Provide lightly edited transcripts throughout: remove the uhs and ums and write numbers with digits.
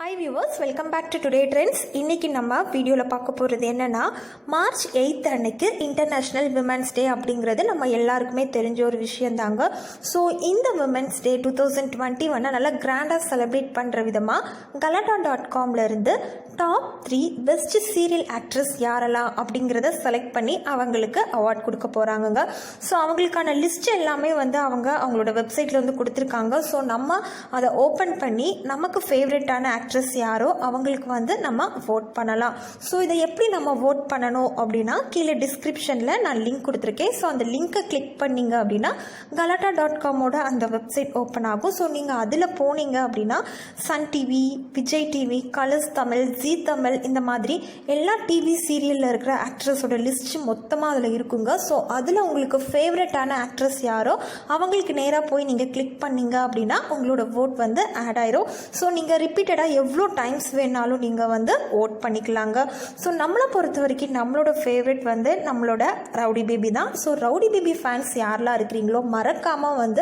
Hi viewers, welcome back to today trends. இன்றைக்கி நம்ம வீடியோவில் பார்க்க போகிறது என்னென்னா, மார்ச் 8 அன்னைக்கு இன்டர்நேஷ்னல் விமென்ஸ் டே அப்படிங்கிறது நம்ம எல்லாருக்குமே தெரிஞ்ச ஒரு விஷயந்தாங்க. ஸோ இந்த விமென்ஸ் டே 2021 நல்லா கிராண்டாக செலிப்ரேட் பண்ணுற விதமாக Galata.comலேருந்து டாப் 3 பெஸ்ட் சீரியல் ஆக்ட்ரஸ் யாரெல்லாம் அப்படிங்கிறத செலக்ட் பண்ணி அவங்களுக்கு அவார்ட் கொடுக்க போகிறாங்கங்க. ஸோ அவங்களுக்கான லிஸ்ட் எல்லாமே அவங்களோட வெப்சைட்டில் கொடுத்துருக்காங்க. ஸோ நம்ம அதை ஓப்பன் பண்ணி நமக்கு ஃபேவரட்டான ஆக்ட்ரஸ் யாரோ அவங்களுக்கு நம்ம வோட் பண்ணலாம். ஸோ இதை எப்படி நம்ம வோட் பண்ணணும் அப்படின்னா, கீழே டிஸ்கிரிப்ஷனில் நான் லிங்க் கொடுத்துருக்கேன். ஸோ அந்த லிங்க்கை கிளிக் பண்ணிங்க அப்படின்னா Galata.comோட அந்த வெப்சைட் ஓப்பன் ஆகும். ஸோ நீங்கள் அதில் போனீங்க அப்படின்னா Sun TV, Vijay TV, Colors Tamil, Zee Tamil, இந்த மாதிரி எல்லா டிவி சீரியலில் இருக்கிற ஆக்ட்ரஸோட லிஸ்ட் மொத்தமாக அதில் இருக்குங்க. ஸோ அதில் உங்களுக்கு ஃபேவரட்டான ஆக்ட்ரஸ் யாரோ அவங்களுக்கு நேராக போய் நீங்கள் கிளிக் பண்ணிங்க அப்படின்னா உங்களோட வோட் ஆட் ஆயிரும். ஸோ நீங்கள் ரிப்பீட்டடாக எவ்வளோ டைம்ஸ் வேணாலும் நீங்கள் ஓட் பண்ணிக்கலாங்க. ஸோ நம்மளை பொறுத்த வரைக்கும் நம்மளோட ஃபேவரட் நம்மளோட ரவுடி பேபி தான். ஸோ ரவுடி பேபி ஃபேன்ஸ் யாரெல்லாம் இருக்கிறீங்களோ மறக்காமல்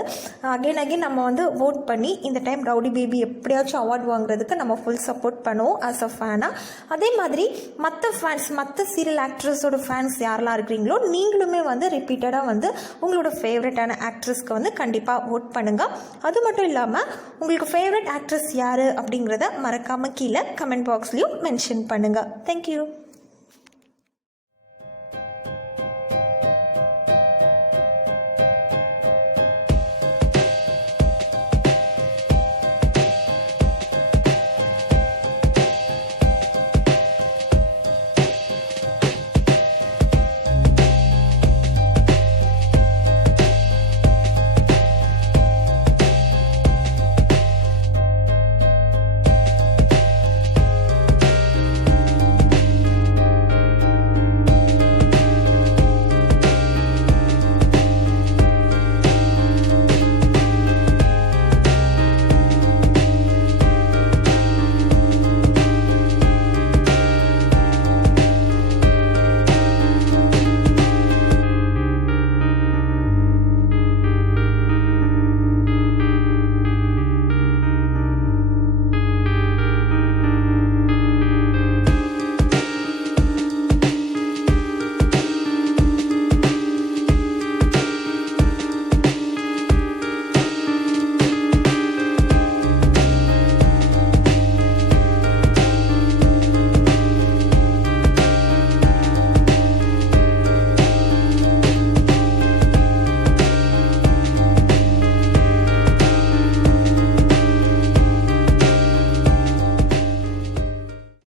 அகைன் நம்ம வோட் பண்ணி இந்த டைம் ரவுடி பேபி எப்படியாச்சும் அவார்ட் வாங்குறதுக்கு நம்ம ஃபுல் சப்போர்ட் பண்ணுவோம் ஆஸ் அ ஃபேனாக. அதே மாதிரி மற்ற சீரியல் ஆக்ட்ரஸோட ஃபேன்ஸ் யாரெல்லாம் இருக்கிறீங்களோ நீங்களுமே ரிப்பீட்டடாக உங்களோட ஃபேவரட்டான ஆக்ட்ரஸ்க்கு கண்டிப்பாக வோட் பண்ணுங்கள். அது மட்டும் இல்லாமல் உங்களுக்கு ஃபேவரட் ஆக்ட்ரஸ் யார் அப்படிங்கிறத மறக்காமல் கீழே கமெண்ட் பாக்ஸ்லையும் மென்ஷன் பண்ணுங்கள். தேங்க்யூ.